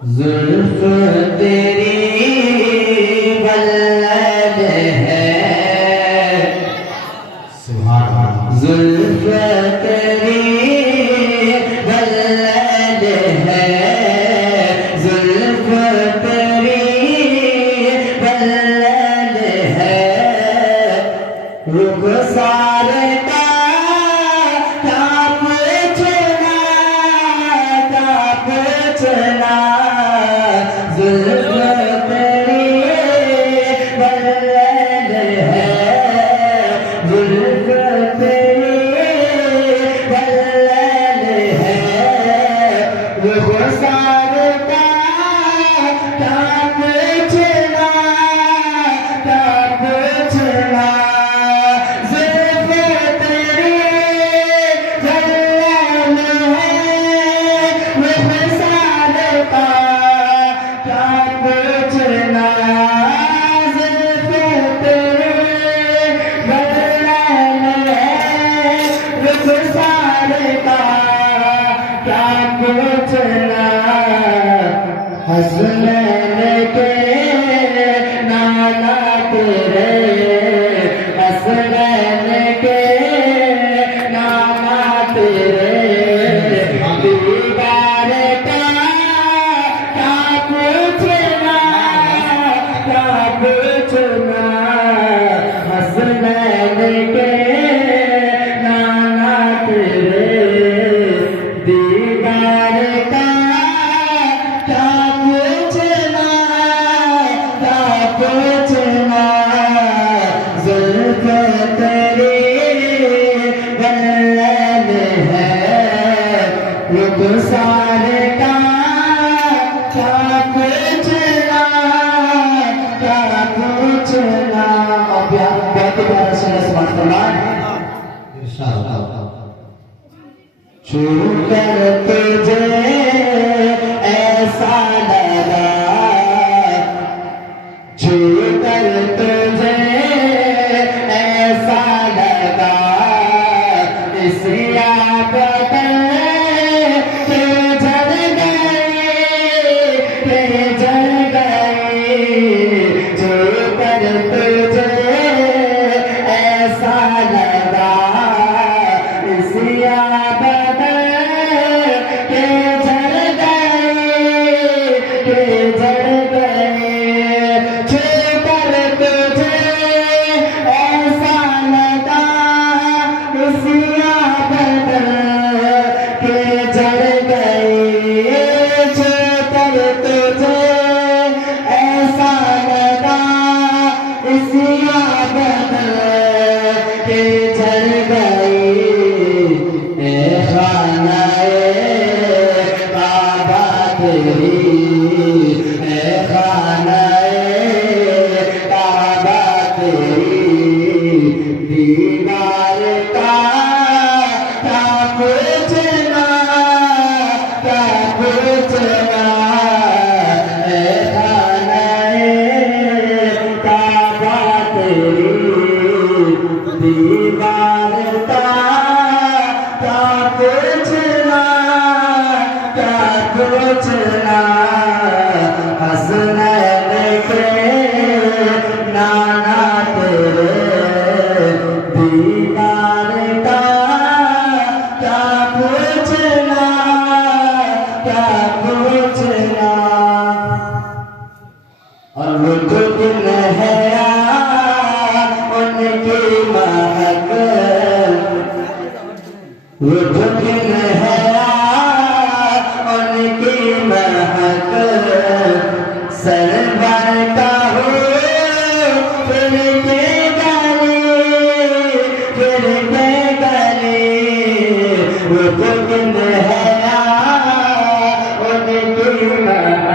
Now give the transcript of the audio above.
जुल्फ तेरी वल्लद है, जुल्फ तेरी वल्लद है, जुल्फ तेरी वल्लद है, रुखसार का ताप चला, ताप चला, जुल्फ तेरी वल्लद है, जुल्फ तेरी वल्लद है, रुखसार का ताप चला, ताप चला, जुल्फ तेरी वल्लद है, रुखसार का ताप चला, जुल्फ तेरी वल्लद है, रुखसार का ताप चला, हसनैन के नाना तेरे, हसनैन के नाना तेरे, दीवार का ताप चला, ताप चला, हसनैन के नाना तेरे, दीवार का ताप चला, ताप चला, जुल्फ तेरी वल्लद है, रुखसार का ताप चला, ताप चला। और बहुत ही प्यारा सुना स्मार्ट छू कर तुझे ऐसा लगा, छू कर तुझे ऐसा लगा, इस आफत के झड़ गई, के झड़ गई, छू कर तुझे ऐसा लगा, इस आफत के झड़ गई, के झड़ गई, छू कर तुझे ऐसा लगा, इस आफत के झड़ गई, छू कर तुझे ऐसा लगा, इस आफत के झड़ गई, ए खानाए काबा तेरी, ए खानाए काबा तेरी, दीवार का ताप चला, ताप चला, ए खानाए काबा तेरी, दीवार का ताप चला, ताप चला, हसनैन के नाना तेरे, दीवार का ताप चला, ताप चला, और वो जो दिन है उनकी महक, वो जो दिन है उनकी महक, सरवर का हो फिर के गले, फिर के गले, वो जो दिन है उनकी महक,